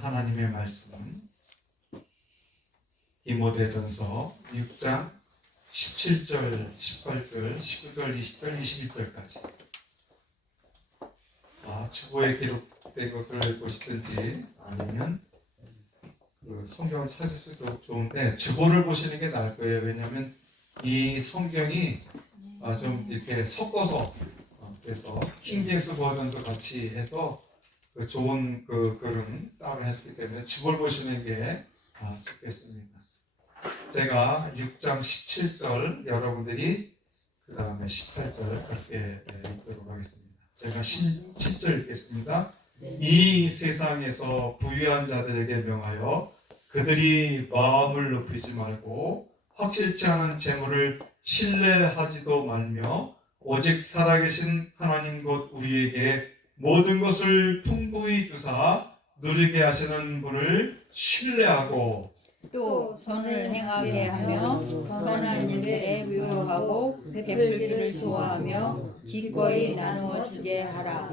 하나님의 말씀은 디모데전서 6장 17절, 18절, 19절, 20절, 21절까지 주보에 기록된 것을 보시든지 아니면 그 성경을 찾으셔도 좋은데 주보를 보시는 게 나을 거예요. 왜냐하면 이 성경이 좀 이렇게 섞어서 그래서 킹제임스 버전도 같이 해서 그 좋은 그 글은 따로 했기 때문에 주보를 보시는 게 좋겠습니다. 제가 6장 17절 여러분들이 그 다음에 18절 그렇게 읽도록 하겠습니다. 제가 17절 읽겠습니다. 이 세상에서 부유한 자들에게 명하여 그들이 마음을 높이지 말고 확실치 않은 재물을 신뢰하지도 말며 오직 살아계신 하나님 곧 우리에게 모든 것을 풍부히 주사 누리게 하시는 분을 신뢰하고 또 선을 행하게 하며 선한 일에 유효하고 베풀 길을 좋아하며 기꺼이 나누어 주게 하라.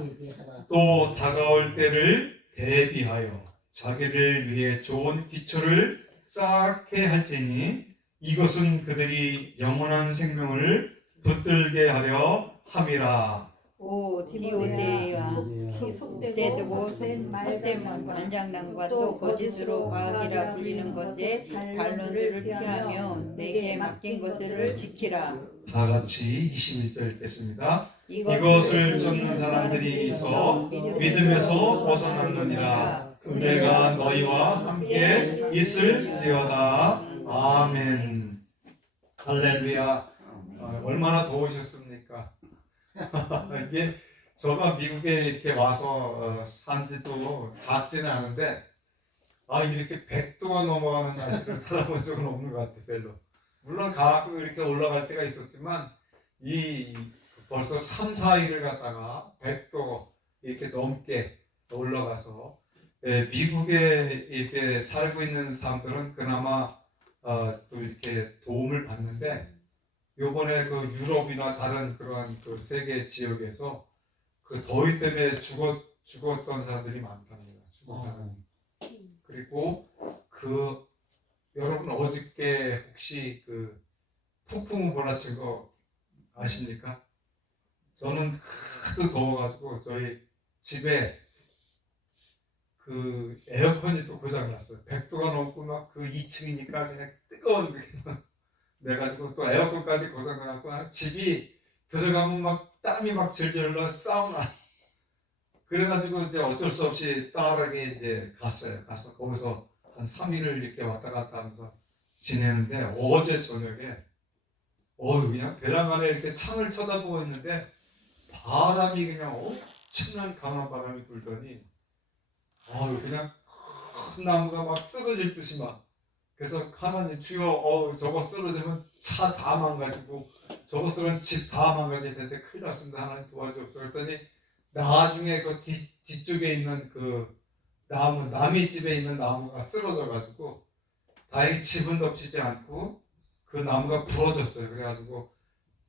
또 다가올 때를 대비하여 자기를 위해 좋은 기초를 쌓게 할지니 이것은 그들이 영원한 생명을 붙들게 하려 함이라. 오 디오데야 속되고 헛되면 관장단과 또 거짓으로 과학이라 불리는 것에 반론들을 피하며 내게 맡긴 것들을 지키라. 다 같이 21절 읽겠습니다. 이것을 쫓는 사람들이 있어 믿음에서 벗어났느니라. 은혜가 너희와 함께 있을지어다. 아멘. 할렐루야. 얼마나 더우셨습니까? 이게 제가 미국에 이렇게 와서 산지도 작지는 않은데 이렇게 100도가 넘어가는 날씨를 살아본 적은 없는 것 같아요. 별로. 물론 가끔 이렇게 올라갈 때가 있었지만 이 벌써 3, 4일을 갔다가 100도 이렇게 넘게 올라가서 미국에 이렇게 살고 있는 사람들은 그나마 또 이렇게 도움을 받는데 요번에 그 유럽이나 다른 그러한 그 세계 지역에서 그 더위 때문에 죽었던 사람들이 많답니다. 죽은 사람이. 그리고 그 여러분 어저께 혹시 그 폭풍우 몰아친 거 아십니까? 저는 하도 더워가지고 저희 집에 그 에어컨이 또 고장 났어요. 100도가 넘고 막 그 2층이니까 그냥 뜨거운 게 내가지고 또 에어컨까지 고장나갖고 집이 들어가면 막 땀이 막 질질 흘러 사우나. 그래가지고 이제 어쩔 수 없이 딸에게 이제 갔어요. 가서 거기서 한 3일을 이렇게 왔다 갔다 하면서 지내는데 어제 저녁에 그냥 벼랑 안에 이렇게 창을 쳐다보고 있는데 바람이 그냥 엄청난 강한 바람이 불더니 그냥 큰 나무가 막 쓰러질 듯이 막 그래서 하나님 주여 저거 쓰러지면 차 다 망가지고 저거 쓰러지면 집 다 망가질 텐데 큰일 났습니다. 하나님 도와주옵소서. 그랬더니 나중에 그 뒤쪽에 있는 그 나무 남의 집에 있는 나무가 쓰러져 가지고 다행히 집은 덮치지 않고 그 나무가 부러졌어요. 그래가지고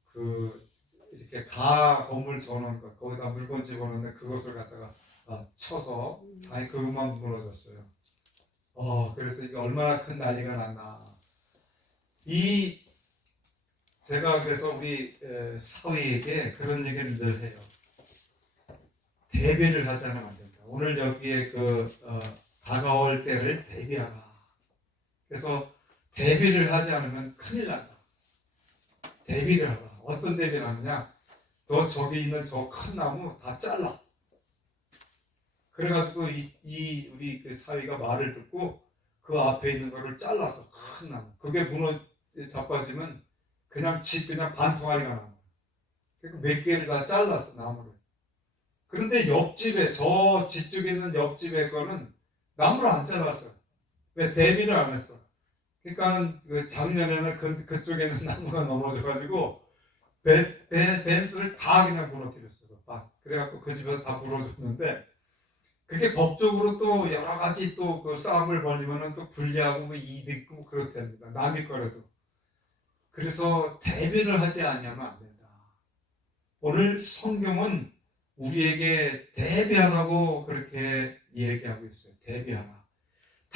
그 이렇게 건물 전원 거기다 물건 집어넣는데 그것을 갖다가 쳐서 다행히 그것만 무너졌어요. 그래서 이게 얼마나 큰 난리가 났나. 제가 그래서 우리 사위에게 그런 얘기를 늘 해요. 대비를 하지 않으면 안 된다. 오늘 여기에 다가올 때를 대비하라. 그래서 대비를 하지 않으면 큰일 난다. 대비를 하라. 어떤 대비를 하느냐? 저기 있는 저 큰 나무 다 잘라. 그래가지고 우리 그 사위가 말을 듣고 그 앞에 있는 거를 잘랐어. 큰 나무. 그게 자빠지면 그냥 반통아리가 나와. 몇 개를 다 잘랐어, 나무를. 그런데 옆집에, 저 뒤쪽에 있는 옆집에 거는 나무를 안 잘랐어. 왜? 대비를 안 했어. 그러니까는 작년에는 그쪽에 있는 나무가 넘어져가지고 벤스를 다 그냥 무너뜨렸어. 그래갖고 그 집에서 다 무너졌는데 그게 법적으로 또 여러 가지 또 그 싸움을 벌이면은 또 불리하고 뭐 이득 있고 그렇답니다. 남의 거라도. 그래서 대비를 하지 않으면 안 된다. 오늘 성경은 우리에게 대비하라고 그렇게 얘기하고 있어요. 대비하라.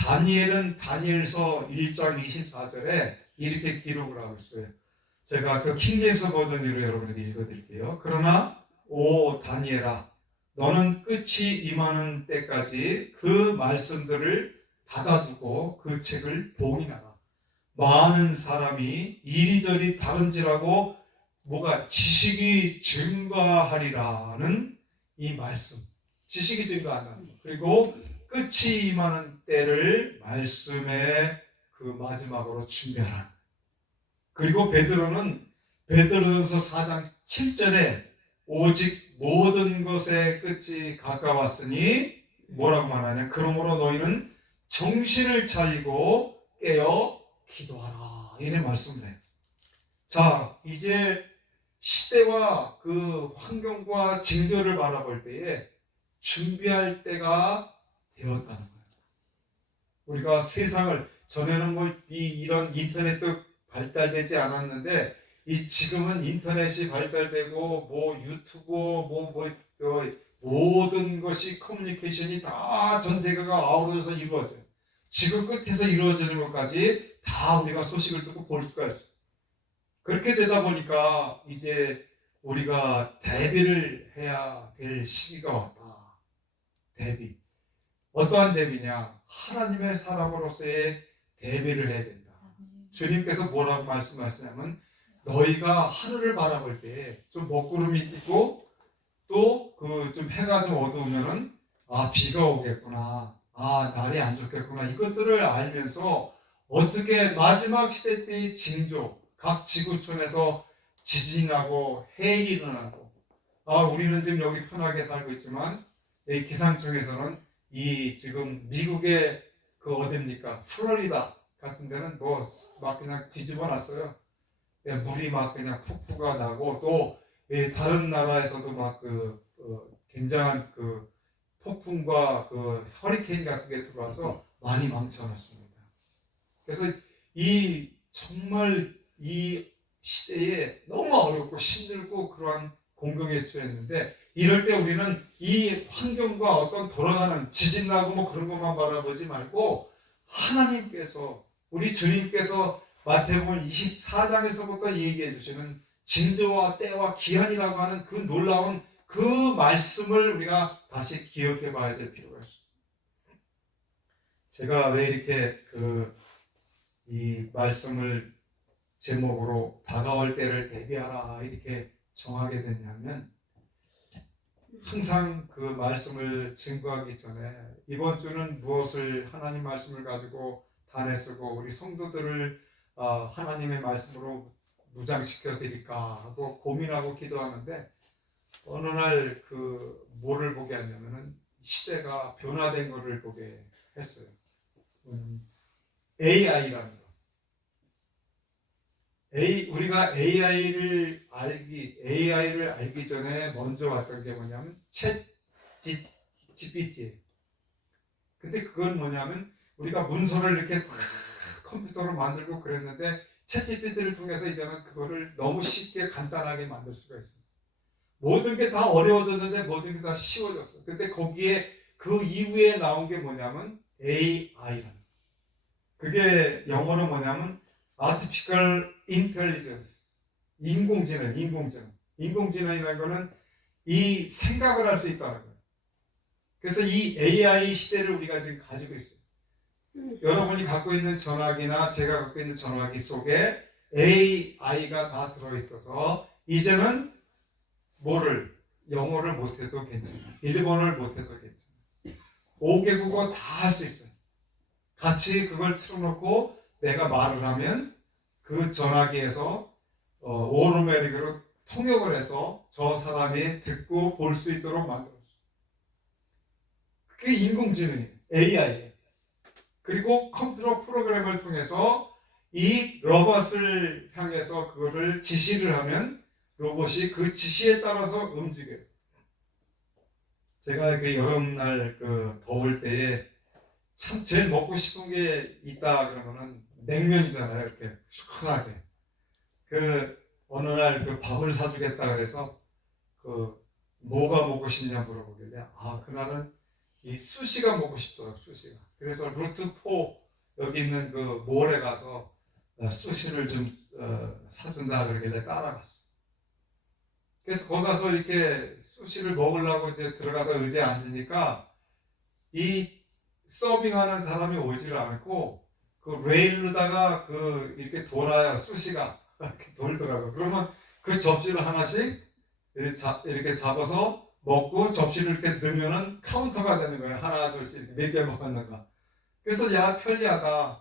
다니엘은 다니엘서 1장 24절에 이렇게 기록을 하고 있어요. 제가 그 킹제임스 버전으로 여러분에게 읽어드릴게요. 그러나 오 다니엘아, 너는 끝이 임하는 때까지 그 말씀들을 닫아두고 그 책을 봉인하라. 많은 사람이 이리저리 다른지라고 뭐가 지식이 증가하리라는 이 말씀. 지식이 증가한다는 거. 그리고 끝이 임하는 때를 말씀의 그 마지막으로 준비하라. 그리고 베드로는 베드로전서 4장 7절에 오직 모든 것의 끝이 가까웠으니 뭐라고 말하냐? 그러므로 너희는 정신을 차리고 깨어 기도하라. 이래 말씀을 해요. 자, 이제 시대와 그 환경과 징조를 바라볼 때에 준비할 때가 되었다는 거예요. 우리가 세상을 전에는 뭐 이런 인터넷도 발달되지 않았는데 지금은 인터넷이 발달되고 뭐 유튜브 모든 것이 커뮤니케이션이 다 전 세계가 아우러져서 이루어져요. 지구 끝에서 이루어지는 것까지 다 우리가 소식을 듣고 볼 수가 있어요. 그렇게 되다 보니까 이제 우리가 대비를 해야 될 시기가 왔다. 대비. 어떠한 대비냐? 하나님의 사람으로서의 대비를 해야 된다. 주님께서 뭐라고 말씀하시냐면 너희가 하늘을 바라볼 때 좀 먹구름이 있고 또 그 좀 해가 좀 어두우면은 비가 오겠구나. 날이 안 좋겠구나. 이것들을 알면서 어떻게 마지막 시대 때의 징조, 각 지구촌에서 지진이 나고 해일이 일어나고 우리는 지금 여기 편하게 살고 있지만 이 기상청에서는 이 지금 미국의 그 어딥니까? 플로리다 같은 데는 뭐 막 그냥 뒤집어 놨어요. 물이 막 그냥 폭포가 나고 또 다른 나라에서도 막 굉장한 그 폭풍과 그 허리케인 같은 게 들어와서 많이 망쳐놨습니다. 그래서 정말 이 시대에 너무 어렵고 힘들고 그러한 공경에 처했는데 이럴 때 우리는 이 환경과 어떤 돌아가는 지진 나고 뭐 그런 것만 바라보지 말고 하나님께서 우리 주님께서 마태복음 24장에서부터 얘기해 주시는 징조와 때와 기한이라고 하는 그 놀라운 그 말씀을 우리가 다시 기억해 봐야 될 필요가 있습니다. 제가 왜 이렇게 이 말씀을 제목으로 다가올 때를 대비하라 이렇게 정하게 됐냐면 항상 그 말씀을 증거하기 전에 이번 주는 무엇을 하나님 말씀을 가지고 단에 쓰고 우리 성도들을 하나님의 말씀으로 무장시켜 드릴까 하고 고민하고 기도하는데 어느 날 뭐를 보게 하냐면은 시대가 변화된 것을 보게 했어요. AI라는 거. 우리가 AI를 알기 전에 먼저 왔던 게 뭐냐면 챗 GPT예요. 근데 그건 뭐냐면 우리가 문서를 이렇게 컴퓨터로 만들고 그랬는데 챗 GPT를 통해서 이제는 그거를 너무 쉽게 간단하게 만들 수가 있습니다. 모든 게 다 어려워졌는데 모든 게 다 쉬워졌어요. 근데 거기에 그 이후에 나온 게 뭐냐면 AI라는. 그게 영어로 뭐냐면 Artificial Intelligence. 인공지능이라는 거는 이 생각을 할 수 있다는 거예요. 그래서 이 AI 시대를 우리가 지금 가지고 있어요. 여러분이 갖고 있는 전화기나 제가 갖고 있는 전화기 속에 AI가 다 들어있어서 이제는 영어를 못해도 괜찮아. 일본어를 못해도 괜찮아. 5개국어 다 할 수 있어요. 같이 그걸 틀어놓고 내가 말을 하면 그 전화기에서 오토매틱으로 통역을 해서 저 사람이 듣고 볼 수 있도록 만들었어요. 그게 인공지능이에요. AI예요. 그리고 컴퓨터 프로그램을 통해서 이 로봇을 향해서 그거를 지시를 하면 로봇이 그 지시에 따라서 움직여요. 제가 그 여름날 더울 때에 참 제일 먹고 싶은 게 있다 그러면은 냉면이잖아요. 이렇게 시원하게. 어느 날 밥을 사주겠다 그래서 뭐가 먹고 싶냐 물어보길래 그날은 이 수시가 먹고 싶더라고, 수시가. 그래서 루트 4 여기 있는 그 몰에 가서 수시를 좀 사준다 그러길래 따라갔어. 그래서 거기 가서 이렇게 수시를 먹으려고 이제 들어가서 의자에 앉으니까 이 서빙하는 사람이 오지를 않고 그 레일로다가 그 이렇게 돌아야 수시가 이렇게 돌더라고. 그러면 그 접시를 하나씩 이렇게 잡아서 먹고 접시를 이렇게 넣으면은 카운터가 되는 거야. 하나 둘씩 몇 개 먹었는가. 그래서 야 편리하다.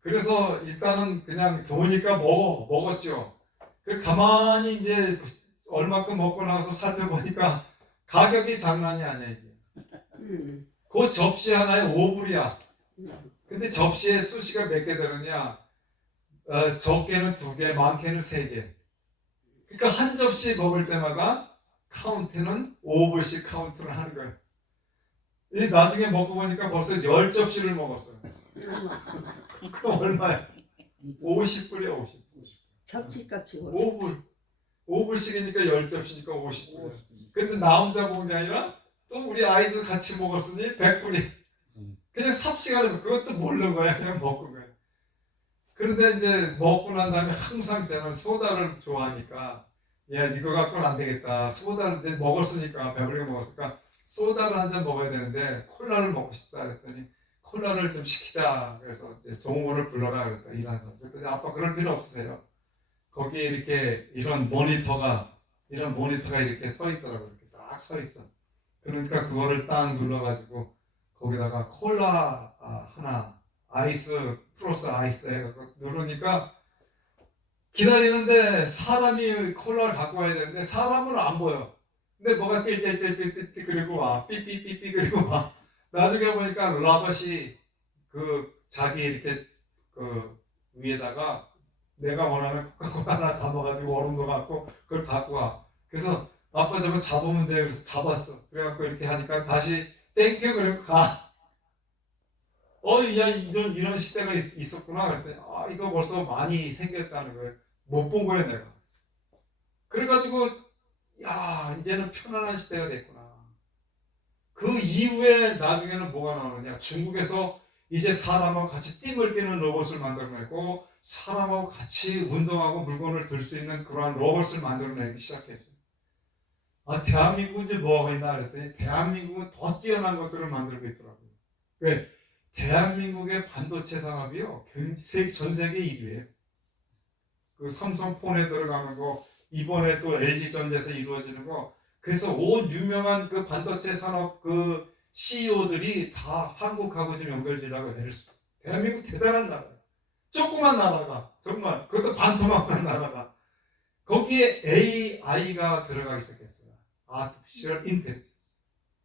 그래서 일단은 그냥 좋으니까 먹었죠. 그 가만히 이제 얼마큼 먹고 나서 살펴보니까 가격이 장난이 아니야 이게. 그 접시 하나에 5불이야. 근데 접시에 수시가 몇 개 들었냐? 적게는 2개, 많게는 3개. 그러니까 한 접시 먹을 때마다 카운트는 5불씩 카운트를 하는 거예요. 이 나중에 먹고 보니까 벌써 10접시를 먹었어요. 그럼 얼마야? 50불이야, 50불. 접시값이 5불. 5불씩이니까 10접시니까 50불. 근데 나 혼자 먹은 게 아니라 또 우리 아이들 같이 먹었으니 100불이. 그냥 삽시간에 그것도 모르는 거야. 그냥 먹은 거야. 그런데 이제 먹고 난 다음에 항상 저는 소다를 좋아하니까 야 이거 갖고는 안 되겠다. 소다를 이제 먹었으니까 배부르게 먹었으니까 소다를 한 잔 먹어야 되는데 콜라를 먹고 싶다 그랬더니 콜라를 좀 시키자. 그래서 이제 종우를 불러라 그랬다. 일하면서. 그랬더니 아빠 그럴 필요 없으세요. 거기에 이렇게 이런 모니터가 이렇게 서 있더라고요. 이렇게 딱 서 있어. 그러니까 그거를 딱 눌러가지고 거기다가 콜라 하나 아이스 플러스 아이스 해갖고 누르니까 기다리는데 사람이 콜라를 갖고 와야 되는데 사람은 안 보여. 근데 뭐가 띨띨띨띨띨 그리고 와 삐삐삐삐 그리고 와. 나중에 보니까 라버시 그 자기 이렇게 그 위에다가 내가 원하는 코카콜라 하나 담아가지고 얼음도 갖고 그걸 갖고 와. 그래서 아빠 저거 잡으면 돼. 그래서 잡았어. 그래갖고 이렇게 하니까 다시 땡큐 그리고 가. 야 이런 시대가 있었구나. 그랬더니 이거 벌써 많이 생겼다는 거예요. 못 본 거예요 내가. 그래가지고 야 이제는 편안한 시대가 됐구나. 그 이후에 나중에는 뭐가 나오느냐. 중국에서 이제 사람하고 같이 띵을 끼는 로봇을 만들어내고 사람하고 같이 운동하고 물건을 들 수 있는 그러한 로봇을 만들어내기 시작했어요. 대한민국은 이제 뭐가 있나 그랬더니 대한민국은 더 뛰어난 것들을 만들고 있더라고요. 왜? 대한민국의 반도체 산업이요 전 세계 1위예요. 그 삼성폰에 들어가는 거 이번에 또 LG전자에서 이루어지는 거 그래서 온 유명한 그 반도체 산업 그 CEO들이 다 한국하고 좀 연결되라고 애를 써. 대한민국 대단한 나라예요. 조그만 나라가 정말 그것도 반토막한 나라가 거기에 AI가 들어가기 시작했어요. Artificial Intelligence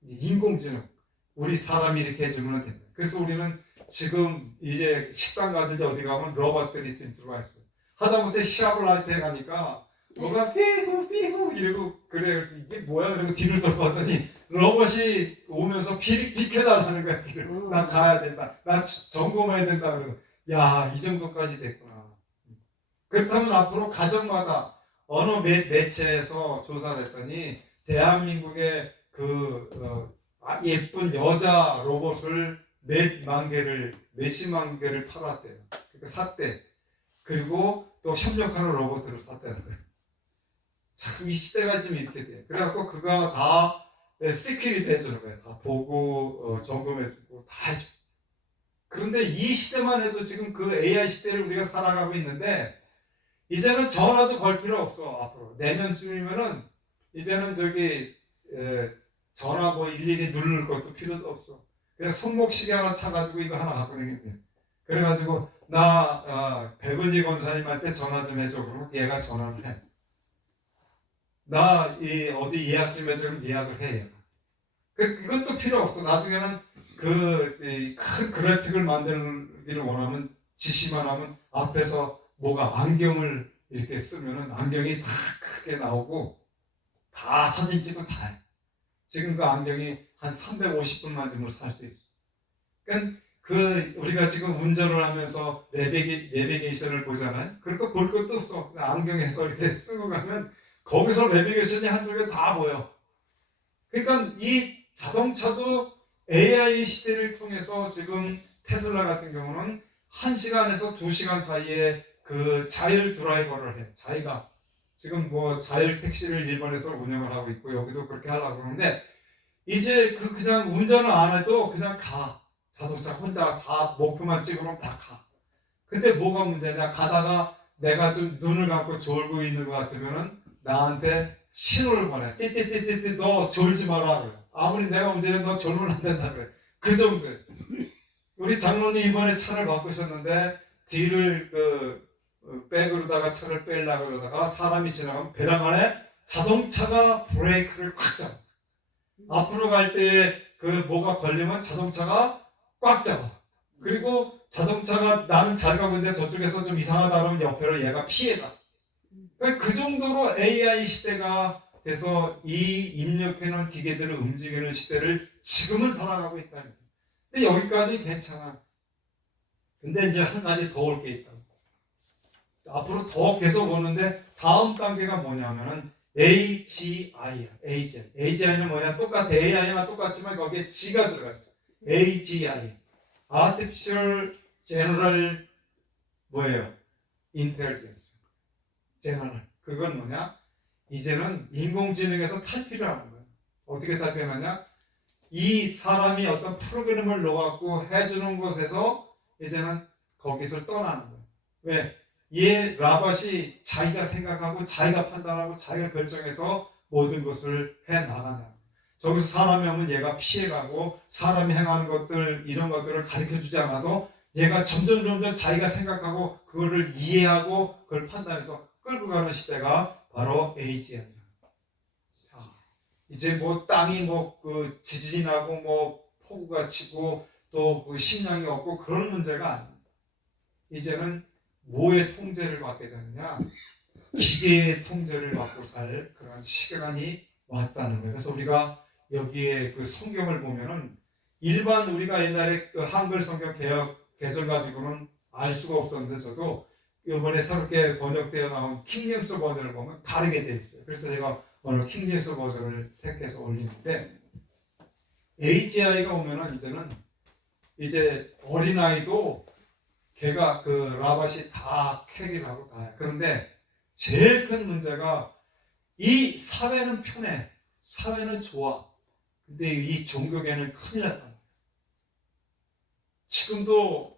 인공지능 우리 사람이 이렇게 해주면 된다. 그래서 우리는 지금 이제 식당 가든지 어디 가면 로봇들이 지금 들어와 있어요. 하다못해 시아블라이트에 가니까 뭐가 삐후 이러고 그래. 그래서 이게 뭐야? 이러고 뒤를 돌아봤더니 로봇이 오면서 비켜달라는 거야. 길을. 나 가야 된다. 나 점검해야 된다. 그래서 야, 이 정도까지 됐구나. 그렇다면 앞으로 가정마다 어느 매체에서 조사를 했더니 대한민국의 예쁜 여자 로봇을 몇십만 개를 팔았대요. 그러니까 샀대. 그리고 또 협력하는 로봇들을 샀다는 거예요. 참 이 시대가 좀 이렇게 돼. 그래갖고 그거 다 시큐리티 해주는 거예요. 다 보고 점검해주고 다 해주고. 그런데 이 시대만 해도 지금 그 AI 시대를 우리가 살아가고 있는데 이제는 전화도 걸 필요 없어. 앞으로 내년쯤이면은 이제는 전화 뭐 일일이 누를 것도 필요도 없어. 그냥 손목시계 하나 차가지고 이거 하나 갖고 다니면 돼. 그래가지고 나 백은희 권사님한테 전화 좀 해줘. 그러면 얘가 전화를 해. 나 어디 예약 좀 해줘. 그럼 예약을 해. 그것도 필요 없어. 나중에는 큰 그래픽을 만들기를 원하면 지시만 하면 앞에서 뭐가 안경을 이렇게 쓰면은 안경이 다 크게 나오고 다 사진 찍고 다 해. 지금 그 안경이 한 350분만 주면 살 수 있어. 그러니까 우리가 지금 운전을 하면서 내비게이션을 보잖아요. 그럴 거 볼 것도 없어. 안경에서 이렇게 쓰고 가면 거기서 내비게이션이 한쪽에 다 보여. 그러니까 이 자동차도 AI 시대를 통해서 지금 테슬라 같은 경우는 1시간에서 2시간 사이에 그 자율 드라이버를 해. 자기가 지금 뭐 자율 택시를 일본에서 운영을 하고 있고 여기도 그렇게 하려고 그러는데 이제 그냥 운전을 안 해도 그냥 가. 자동차 혼자 목표만 찍으면 다 가. 근데 뭐가 문제냐? 가다가 내가 좀 눈을 감고 졸고 있는 것 같으면은 나한테 신호를 보내. 띠띠띠띠띠 너 졸지 마라 그래. 아무리 내가 운전해 너 졸면 안 된다 그래. 그 정도. 우리 장로님 이번에 차를 바꾸셨는데 뒤를 백으로다가 차를 빼려고 그러다가 사람이 지나가면 배낭 안에 자동차가 브레이크를 꽉 잡아. 앞으로 갈 때에 그 뭐가 걸리면 자동차가 꽉 잡아. 그리고 자동차가 나는 잘 가고 있는데 저쪽에서 좀 이상하다 그러면 옆으로 얘가 피해가. 그 정도로 AI 시대가 돼서 이 입력해놓은 기계들을 움직이는 시대를 지금은 살아가고 있다는 거예요. 근데 여기까지 괜찮아. 근데 이제 한 가지 더 올 게 있다. 앞으로 더 계속 오는데 다음 단계가 뭐냐면은 AGI야. AGI는 뭐냐? 똑같아. AI와 똑같지만 거기에 G가 들어가 있어. AGI. Artificial General 뭐예요? Intelligence. General. 그건 뭐냐? 이제는 인공지능에서 탈피를 하는 거예요. 어떻게 탈피하느냐? 이 사람이 어떤 프로그램을 넣어갖고 해주는 곳에서 이제는 거기서 떠나는 거예요. 왜? 얘 라밧이 자기가 생각하고 자기가 판단하고 자기가 결정해서 모든 것을 해 나가냐. 저기서 사람이 오면 얘가 피해가고 사람이 행하는 것들 이런 것들을 가르쳐주지 않아도 얘가 점점 자기가 생각하고 그거를 이해하고 그걸 판단해서 끌고 가는 시대가 바로 AGI입니다. 이제 뭐 땅이 뭐 그 지진이 나고 뭐 폭우가 치고 또 그 식량이 없고 그런 문제가 아닙니다. 이제는 뭐의 통제를 받게 되느냐? 기계의 통제를 받고 살 그런 시간이 왔다는 거예요. 그래서 우리가 여기에 그 성경을 보면은 일반 우리가 옛날에 그 한글 성경 개혁 개정 가지고는 알 수가 없었는데 저도 이번에 새롭게 번역되어 나온 킹제임스 버전을 보면 다르게 돼 있어요. 그래서 제가 오늘 킹제임스 버전을 택해서 올리는데 AGI가 오면은 이제는 이제 어린아이도 걔가 그 라밧이 다 캐리를 하고 다 해. 그런데 제일 큰 문제가 이 사회는 편해. 사회는 좋아. 근데 이 종교계는 큰일 났다. 지금도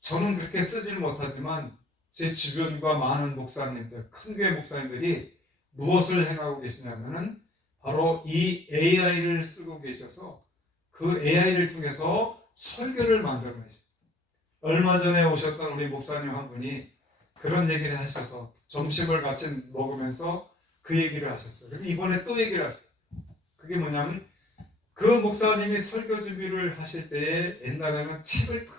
저는 그렇게 쓰지는 못하지만 제 주변과 많은 목사님들, 큰 교회 목사님들이 무엇을 행하고 계시냐면은 바로 이 AI를 쓰고 계셔서 그 AI를 통해서 설교를 만들어내죠. 얼마 전에 오셨던 우리 목사님 한 분이 그런 얘기를 하셔서 점심을 같이 먹으면서 그 얘기를 하셨어요. 근데 이번에 또 얘기를 하셨어요. 그게 뭐냐면 그 목사님이 설교 준비를 하실 때에 옛날에는 책을 딱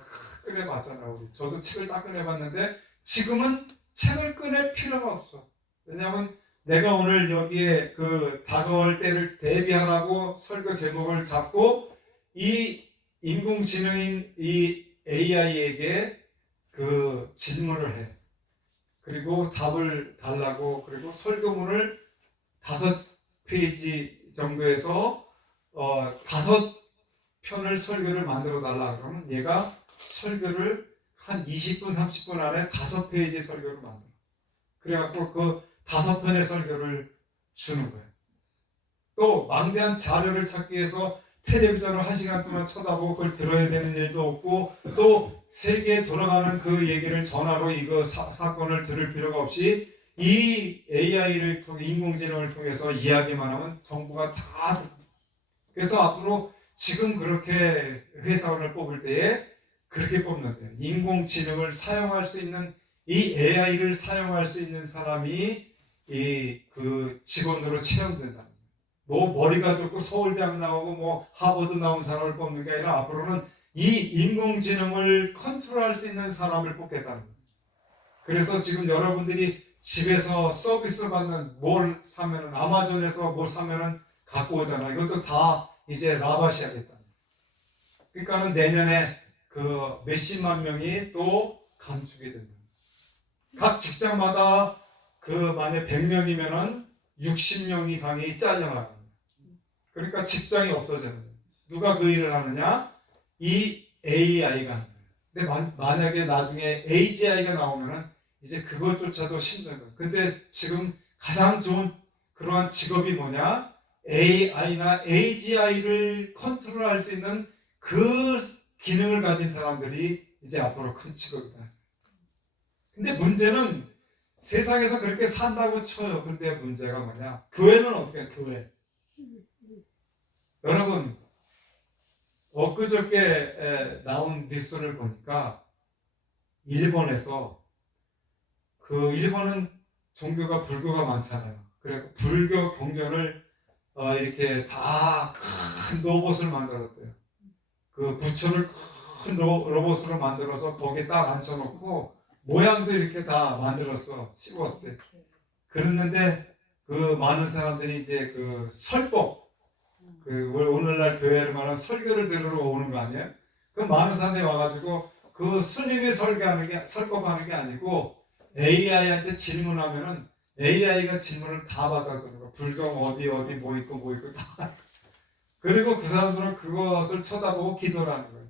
꺼내봤잖아요. 우리. 저도 책을 딱 꺼내봤는데 지금은 책을 꺼낼 필요가 없어. 왜냐하면 내가 오늘 여기에 그 다가올 때를 대비하라고 설교 제목을 잡고 이 인공지능인 이 AI에게 그 질문을 해. 그리고 답을 달라고 그리고 설교문을 5페이지 정도에서 5편을 설교를 만들어 달라 그러면 얘가 설교를 한 20분 30분 안에 5페이지 설교를 만들어. 그래갖고 그 5편의 설교를 주는 거예요. 또 막대한 자료를 찾기 위해서 텔레비전을 1시간 동안 쳐다보고 그걸 들어야 되는 일도 없고 또 세계에 돌아가는 그 얘기를 전화로 이거 사건을 들을 필요가 없이 이 AI를 통해 인공지능을 통해서 이야기만 하면 정보가 다 그래서 앞으로 지금 그렇게 회사원을 뽑을 때에 그렇게 뽑는데요. 인공지능을 사용할 수 있는 이 AI를 사용할 수 있는 사람이 이 그 직원으로 채용된다. 뭐 머리가 좋고 서울대학 나오고 뭐 하버드 나온 사람을 뽑는 게 아니라 앞으로는 이 인공지능을 컨트롤할 수 있는 사람을 뽑겠다는 거예요. 그래서 지금 여러분들이 집에서 서비스 받는 뭘 사면은 아마존에서 뭘 사면은 갖고 오잖아요. 이것도 다 이제 라밧이 하겠다. 그러니까는 내년에 그 몇십만 명이 또 감축이 된다. 각 직장마다 그 만약 100명이면은 60명 이상이 잘려나가는 거예요. 그러니까 직장이 없어지는 거예요. 누가 그 일을 하느냐? 이 AI가 하는 거예요. 근데 만약에 나중에 AGI가 나오면은 이제 그것조차도 힘든 거예요. 근데 지금 가장 좋은 그러한 직업이 뭐냐? AI나 AGI를 컨트롤할 수 있는 그 기능을 가진 사람들이 이제 앞으로 큰 직업이다. 근데 문제는 세상에서 그렇게 산다고 쳐요. 근데 문제가 뭐냐? 교회는 어떻게 해요? 교회. 여러분, 엊그저께 나온 뉴스를 보니까 일본에서 일본은 종교가 불교가 많잖아요. 그래서 불교 경전을 이렇게 다 큰 로봇을 만들었대요. 그 부처를 큰 로봇으로 만들어서 거기에 딱 앉혀놓고 모양도 이렇게 다 만들었어. 씹었대. 그랬는데 그 많은 사람들이 이제 그 설법, 오늘날 교회를 말하는 설교를 들으러 오는 거 아니에요? 그 많은 사람들이 와가지고 그 스님이 설법하는 게 아니고 AI한테 질문하면은 AI가 질문을 다 받아주는 거. 불경 어디 뭐 있고 다. 그리고 그 사람들은 그것을 쳐다보고 기도를 하는 거예요.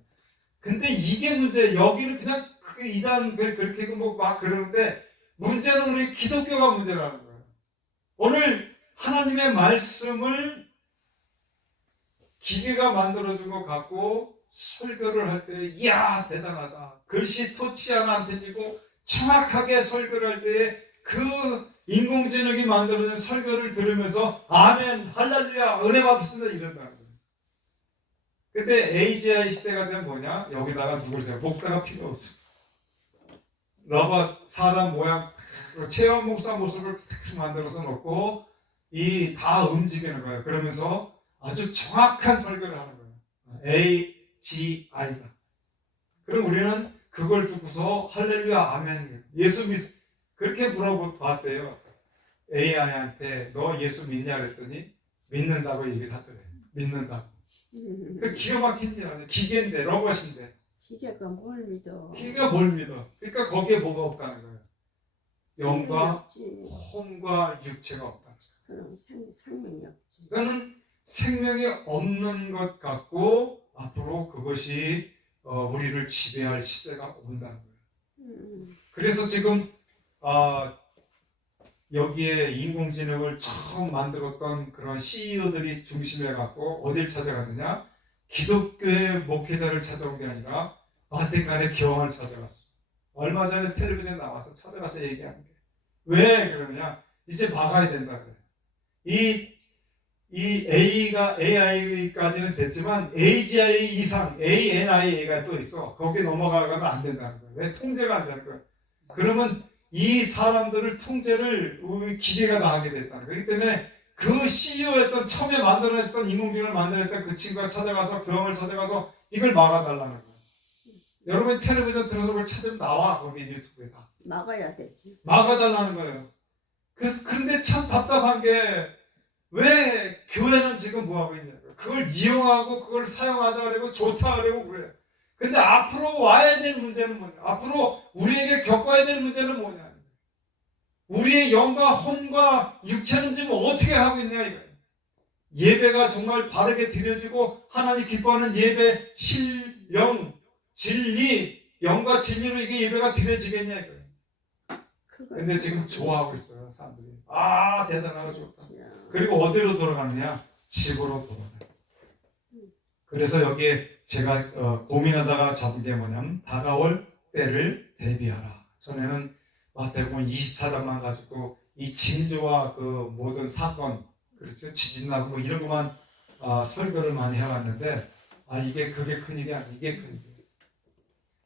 근데 이게 문제. 여기는 그냥 이단 그렇게 막 그러는데 문제는 우리 기독교가 문제라는 거예요. 오늘 하나님의 말씀을 기계가 만들어준 것 같고 설교를 할 때 이야 대단하다. 글씨 토치 하나 안 틀리고 정확하게 설교를 할 때에 그 인공지능이 만들어진 설교를 들으면서 아멘 할렐루야 은혜 받았습니다 이런다는 거예요. 근데 AGI 시대가 되면 뭐냐? 여기다가 누굴 세요? 목사가 필요 없어. 로봇 사람 모양 체험 목사 모습을 만들어서 놓고 이 다 움직이는 거예요. 그러면서 아주 정확한 설교를 하는 거예요. AGI가. 그럼 우리는 그걸 듣고서 할렐루야 아멘 예수 그렇게 물어봤대요. AI한테 너 예수 믿냐 그랬더니 믿는다고 얘기를 하더래요. 믿는다고. 그 기가 막힌 일 아니에요. 기계인데 로봇인데. 기계가 뭘 믿어? 기계가 뭘 믿어? 그러니까 거기에 뭐가 없다는 거예요. 영과 혼과 육체가 없다. 그럼 생명이 없지. 그러니까는 생명이 없는 것 같고 앞으로 그것이 우리를 지배할 시대가 온다는 거예요. 그래서 지금 여기에 인공지능을 처음 만들었던 그런 CEO들이 중심에 갖고 어딜 찾아갔느냐? 기독교의 목회자를 찾아온 게 아니라 바티칸의 교황을 찾아갔어. 얼마 전에 텔레비전에 나와서 찾아가서 얘기하는 게 왜 그러냐? 이제 막아야 된다 그래. 이 AI까지는 됐지만 AGI 이상 ANIA가 또 있어. 거기에 넘어가면 안 된다는 거야. 왜? 통제가 안 되는 거야. 그러면 이 사람들을 통제를 우리 기계가 다 하게 됐다는 거야. 그렇기 때문에 그 CEO였던 처음에 만들어냈던 인공지능을 만들어냈던 그 친구가 찾아가서 교황을 찾아가서 이걸 막아달라는 거야. 여러분이 텔레비전 들어서 그걸 찾으면 나와. 거기 유튜브에 다. 막아야 되지. 막아달라는 거예요. 그런데 참 답답한 게 왜 교회는 지금 뭐하고 있냐고요. 그걸 이용하고 그걸 사용하자 그러고 좋다 그러고 그래. 근데 앞으로 와야 될 문제는 뭐냐. 앞으로 우리에게 겪어야 될 문제는 뭐냐. 우리의 영과 혼과 육체는 지금 어떻게 하고 있냐 이거예요. 예배가 정말 바르게 드려지고 하나님 기뻐하는 예배, 신령, 진리, 영과 진리로 이게 예배가 드려지겠냐 이거예요. 근데 지금 좋아하고 있어요 사람들이. 아 대단하고 좋다. 그리고 어디로 돌아가느냐? 집으로 돌아가요. 그래서 여기에 제가 고민하다가 잡은 게 뭐냐면 다가올 때를 대비하라. 전에는 마태복음 24장만 가지고 이 징조와 그 모든 사건, 그렇죠? 지진나고 뭐 이런 것만 설교를 많이 해왔는데 이게 그게 큰일이 아니야. 이게 큰일이에요.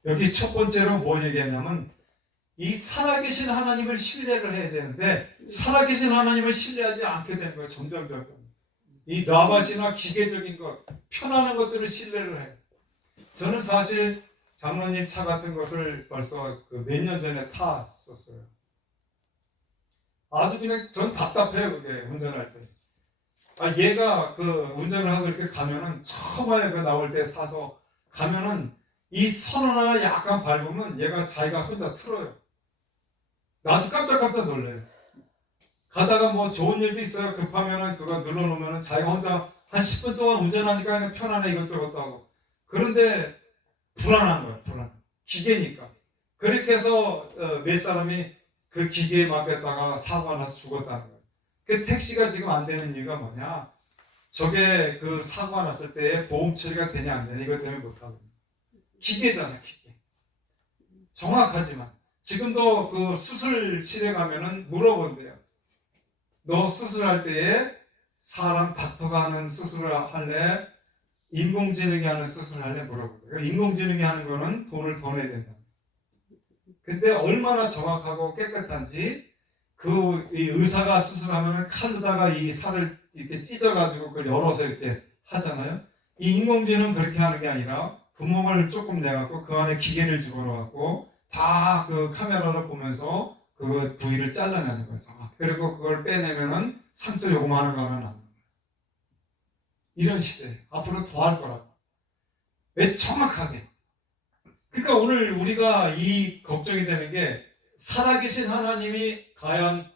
여기 첫 번째로 뭘 얘기하냐면 이 살아계신 하나님을 신뢰를 해야 되는데 살아계신 하나님을 신뢰하지 않게 되는 거예요. 점점. 이 라바시나 기계적인 것, 편안한 것들을 신뢰를 해요. 저는 사실 장로님 차 같은 것을 벌써 몇 년 전에 탔었어요. 아주 그냥 전 답답해요. 그게 운전할 때. 얘가 그 운전을 하고 이렇게 가면은 처음에 나올 때 사서 가면은 이 선 하나 약간 밟으면 얘가 자기가 혼자 틀어요. 나도 깜짝깜짝 놀래요. 가다가 뭐 좋은 일도 있어요. 급하면은 그거 눌러놓으면은 자기가 혼자 한 10분 동안 운전하니까 그냥 편안해 이것저것 하고. 그런데 불안한 거야, 불안. 기계니까. 그렇게 해서 몇 사람이 그 기계에 맡겼다가 사고가 나서 죽었다는 거예요. 그 택시가 지금 안 되는 이유가 뭐냐? 저게 그 사고가 났을 때 보험 처리가 되냐 안 되냐 이것 때문에 못하고. 기계잖아요, 기계. 정확하지만 지금도 그 수술실에 가면은 물어본대요. 너 수술할 때에 사람 닥터가 하는 수술을 할래? 인공지능이 하는 수술을 할래? 물어보고요. 인공지능이 하는 거는 돈을 더 내야 된다. 근데 얼마나 정확하고 깨끗한지 이 의사가 수술하면 칼로다가 이 살을 이렇게 찢어가지고 그걸 열어서 이렇게 하잖아요. 이 인공지능은 그렇게 하는 게 아니라 구멍을 조금 내갖고 그 안에 기계를 집어넣어갖고 다 그 카메라를 보면서 그 부위를 잘라내는 거죠. 그리고 그걸 빼내면은 상처 요구하는 거 하나 남는 거예요. 이런 시대 앞으로 더 할 거라고. 왜 정확하게. 그러니까 오늘 우리가 이 걱정이 되는 게 살아계신 하나님이 과연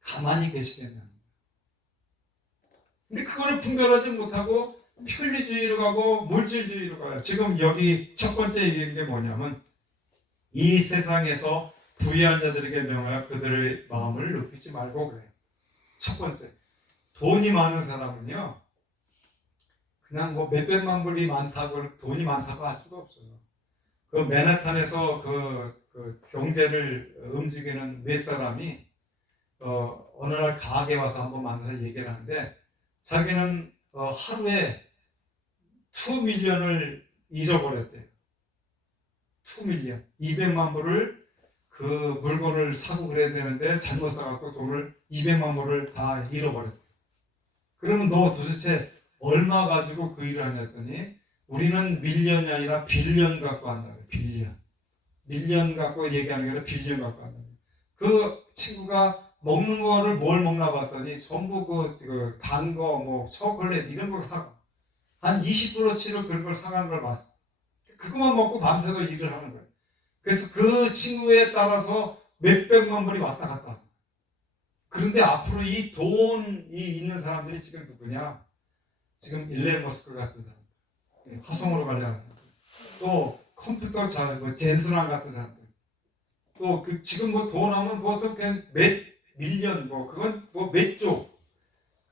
가만히 계시겠나. 근데 그거를 분별하지 못하고 편리주의로 가고 물질주의로 가요. 지금 여기 첫 번째 얘기한 게 뭐냐면 이 세상에서 부유한 자들에게 명하여 그들의 마음을 높이지 말고 그래요. 첫 번째, 돈이 많은 사람은요 그냥 뭐 몇백만 불이 많다고 돈이 많다고 할 수가 없어요. 그 맨하탄에서 그 경제를 움직이는 몇 사람이 어느 날 가게 와서 한번 만나서 얘기를 하는데 자기는 하루에 2밀리언을 잃어버렸대요. 2밀리언 200만 불을 그 물건을 사고 그래야 되는데 잘못 사갖고 돈을 200만 불을 다 잃어버렸대요. 그러면 너 도대체 얼마 가지고 그 일을 하냐 했더니 우리는 밀리언이 아니라 빌리언 갖고 한다. 빌리언. 밀리언 갖고 얘기하는 게 아니라 빌리언 갖고 한다. 그 친구가 먹는 거를 뭘 먹나 봤더니 전부 그 단 거, 뭐 초콜릿 이런 걸 사고 한 20%치를 그런 걸 사가는 걸 봤어. 그것만 먹고 밤새도 일을 하는 거예요. 그래서 그 친구에 따라서 몇백만 불이 왔다 갔다. 그런데 앞으로 이 돈이 있는 사람들이 지금 누구냐? 지금 일론 머스크 같은 사람, 화성으로 가려는 사람, 또 컴퓨터 뭐 젠슨왕 같은 사람들, 또 그 지금 뭐 돈 하면 그것도 그냥 몇 밀리언 뭐 그건 뭐 몇 조.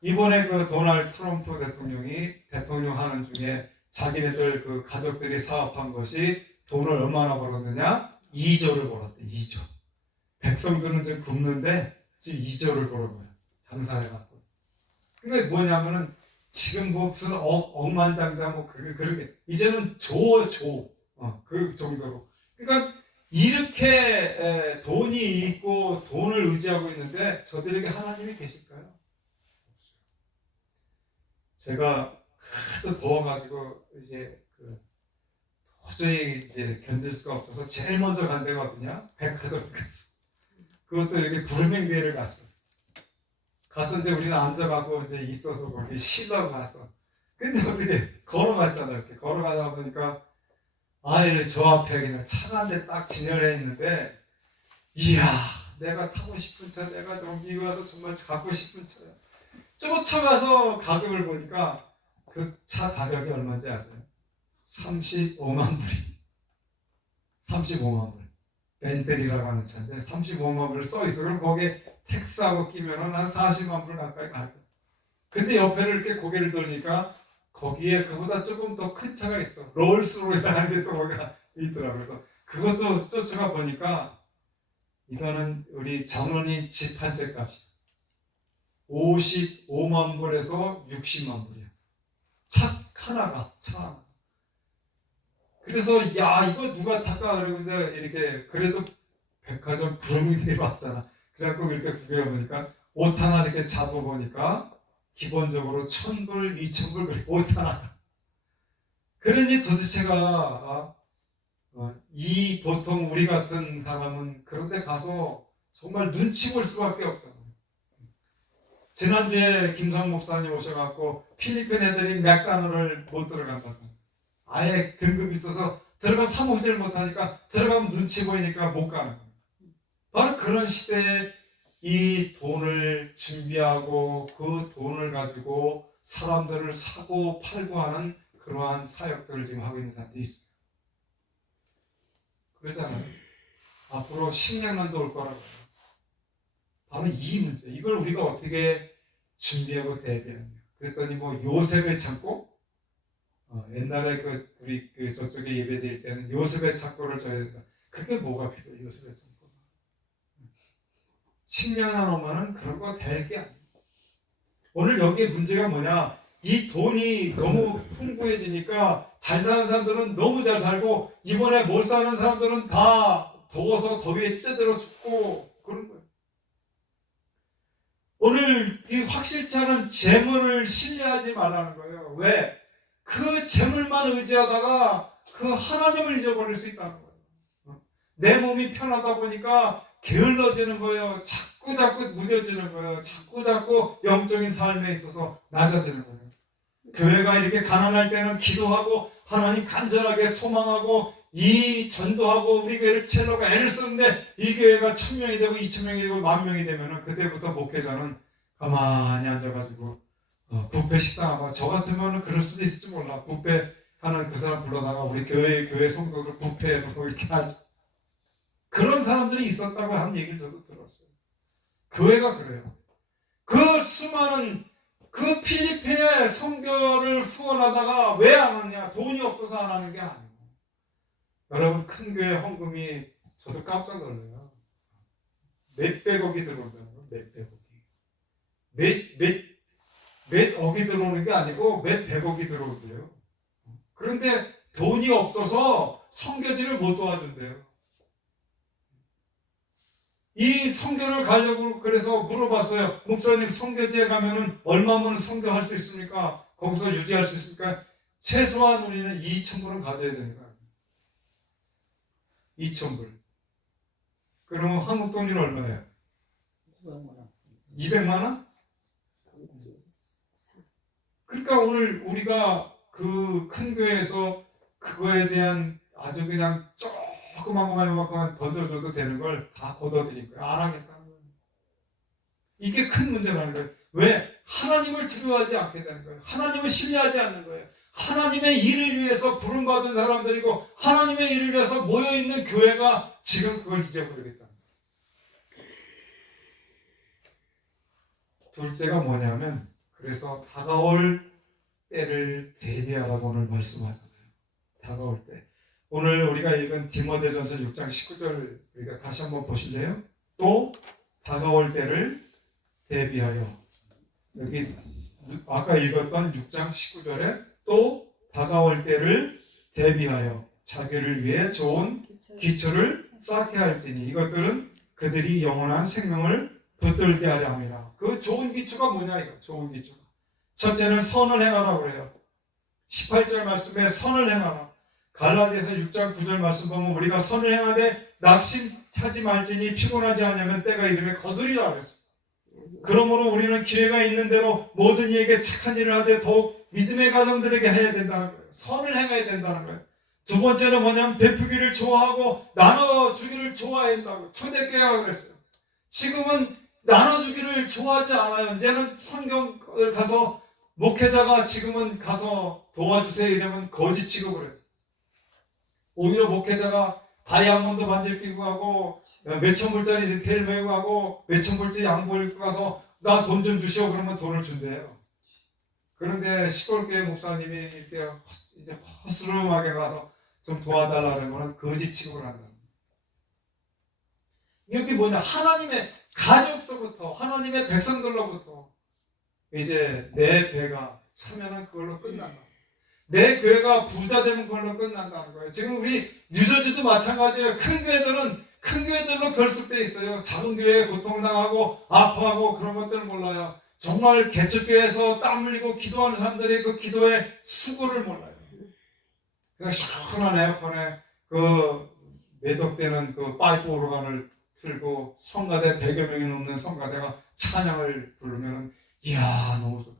이번에 그 도널드 트럼프 대통령이 대통령 하는 중에 자기네들 그 가족들이 사업한 것이 돈을 얼마나 벌었느냐? 2조를 벌었대. 2조. 백성들은 지금 굶는데 지금 2조를 벌은 거야. 장사해갖고. 그게 뭐냐면은 지금 뭐 무슨 억만장자 뭐 그런 게 이제는 그 정도로. 그러니까 이렇게 돈이 있고 돈을 의지하고 있는데 저들에게 하나님이 계실까요? 없어요. 제가 하도 더워가지고 이제 도저히 이제 견딜 수가 없어서 제일 먼저 간 데가 어디냐? 백화점 갔어. 그것도 여기 부르맹교회를 갔어. 가서 이제 우리는 앉아가고 이제 있어서 거기 쉬려고 갔어. 근데 어떻게 걸어갔잖아. 이렇게 걸어가다 보니까 아예 저 앞에 그냥 차가 한 대 딱 진열해 있는데 이야 내가 타고 싶은 차 내가 여기 와서 정말 갖고 싶은 차야. 쫓아가서 가격을 보니까 그 차 가격이 얼마인지 아세요? 35만 불이. 35만 불. 벤틀리라고 하는 차인데 35만 불 써 있어. 그럼 거기에 텍스하고 끼면은 한 40만 불 가까이 갈 거야. 근데 옆에를 이렇게 고개를 돌리니까 거기에 그보다 조금 더 큰 차가 있어. 롤스로이라는 게 또 거기가 있더라고. 그래서 그것도 쫓아가 보니까 이거는 우리 장로님 집 한 채 값이야. 55만 불에서 60만 불이야. 차 하나가. 그래서 야 이거 누가 탈까 그러고 이제 이렇게 그래도 백화점 부르릉이 왔잖아. 그래갖고 이렇게 구경해 보니까 옷 하나 이렇게 잡아보니까 기본적으로 1,000불, 2,000불 옷 하나. 그러니 도대체가 이 보통 우리 같은 사람은 그런데 가서 정말 눈치 볼 수밖에 없잖아요. 지난주에 김성 목사님 오셔갖고 필리핀 애들이 맥다너를 못 들어간다고. 아예 등급이 있어서 들어가면 사모질 못하니까 들어가면 눈치 보이니까 못 가는 거예요. 바로 그런 시대에 이 돈을 준비하고 그 돈을 가지고 사람들을 사고 팔고 하는 그러한 사역들을 지금 하고 있는 사람들이 있어요. 그러잖아요. 앞으로 식량난도 올 거라고. 바로 이 문제. 이걸 우리가 어떻게 준비하고 대비합니까? 그랬더니 뭐 요셉의 창고? 옛날에 우리 저쪽에 예배 드릴 때는 요셉의 창고를 져야 된다. 그게 뭐가 필요해, 요셉의 창고가? 식량난 오면은 그런 거 될 게 아니에요. 오늘 여기에 문제가 뭐냐? 이 돈이 너무 풍부해지니까 잘 사는 사람들은 너무 잘 살고 이번에 못 사는 사람들은 다 더워서 더위에 찢어들어 죽고 그런 거예요. 오늘 이 확실치 않은 재물을 신뢰하지 말라는 거예요. 왜? 그 재물만 의지하다가 그 하나님을 잊어버릴 수 있다는 거예요. 내 몸이 편하다 보니까 게을러지는 거예요. 자꾸 무뎌지는 거예요. 자꾸 영적인 삶에 있어서 낮아지는 거예요. 교회가 이렇게 가난할 때는 기도하고 하나님 간절하게 소망하고 이 전도하고 우리 교회를 채려고 애를 쓰는데 이 교회가 1000명이 되고 2000명이 되고 10,000명이 되면은 그때부터 목회자는 가만히 앉아가지고 뷔페 식당 아마 저 같으면은 그럴 수도 있을지 몰라. 뷔페 하는 그 사람 불러다가 우리 교회 성도들 뷔페로 이렇게 하지. 그런 사람들이 있었다고 하는 얘기를 저도 들었어요. 교회가 그래요. 그 수많은 그 필리핀에 선교를 후원하다가 왜 안 하냐? 돈이 없어서 안 하는 게 아니에요. 여러분 큰 교회 헌금이 저도 깜짝 놀라요. 몇백억이 들어온다는 거예요. 몇백억이. 몇 억이 들어오는 게 아니고 몇백억이 들어오대요. 그런데 돈이 없어서 선교지를 못 도와준대요. 이 선교를 가려고 그래서 물어봤어요. 목사님 선교지에 가면은 얼마면 선교할 수 있습니까? 거기서 유지할 수 있습니까? 최소한 우리는 2,000불은 가져야 되는 거예요. 2,000불. 그러면 한국 돈으로 얼마예요? 200만 원? 그러니까 오늘 우리가 그 큰 교회에서 그거에 대한 아주 그냥 조그만만 던져줘도 되는 걸 다 걷어들일 거예요. 안 하겠다는 거예요. 이게 큰 문제라는 거예요. 왜? 하나님을 두려워하지 않게 되는 거예요. 하나님을 신뢰하지 않는 거예요. 하나님의 일을 위해서 부름받은 사람들이고 하나님의 일을 위해서 모여있는 교회가 지금 그걸 잊어버리겠다는 거예요. 둘째가 뭐냐면 그래서 다가올 때를 대비하라고 오늘 말씀하잖아요. 다가올 때. 오늘 우리가 읽은 디모데전서 6장 19절 우리가 다시 한번 보실래요? 또 다가올 때를 대비하여. 여기 아까 읽었던 6장 19절에 또 다가올 때를 대비하여 자기를 위해 좋은 기초를 쌓게 할지니 이것들은 그들이 영원한 생명을 붙들게 하려 함이라. 그 좋은 기초가 뭐냐 이거. 좋은 기초가. 첫째는 선을 행하라고 그래요. 18절 말씀에 선을 행하라. 갈라디아서 6장 9절 말씀 보면 우리가 선을 행하되 낙심하지 말지니 피곤하지 않으면 때가 이르매 거두리라 그랬어요. 그러므로 우리는 기회가 있는 대로 모든 이에게 착한 일을 하되 더욱 믿음의 가정들에게 해야 된다는 거예요. 선을 행해야 된다는 거예요. 두 번째는 뭐냐면 베푸기를 좋아하고 나눠주기를 좋아해야 한다고 초대교회가 그랬어요. 지금은 나눠주기를 좋아하지 않아요. 이제는 성경을 가서 목회자가 지금은 가서 도와주세요 이러면 거짓 취급을 해요. 오히려 목회자가 다이아몬드 반지를 끼고 가고 몇천 불짜리 디테일 메고 가고 몇천 불짜리 양복을 입고 가서 나 돈 좀 주시오 그러면 돈을 준대요. 그런데 시골교회 목사님이 이렇게 이제 허스름하게 가서 좀 도와달라 그러면 거짓 취급을 한다. 이게 뭐냐? 하나님의 가족서부터 하나님의 백성들로부터 이제 내 배가 차면은 그걸로 끝난다. 내 교회가 부자 되면 그걸로 끝난다는 거예요. 지금 우리 뉴저지도 마찬가지예요. 큰 교회들은 큰 교회들로 결속되어 있어요. 작은 교회에 고통당하고 아파하고 그런 것들을 몰라요. 정말 개척교회에서 땀 흘리고 기도하는 사람들이 그 기도의 수고를 몰라요. 그냥 시원한 에어컨에 그 매덕되는 그 파이프 오르간을 틀고 성가대 100여 명이 넘는 성가대가 찬양을 부르면 이야 너무 좋다.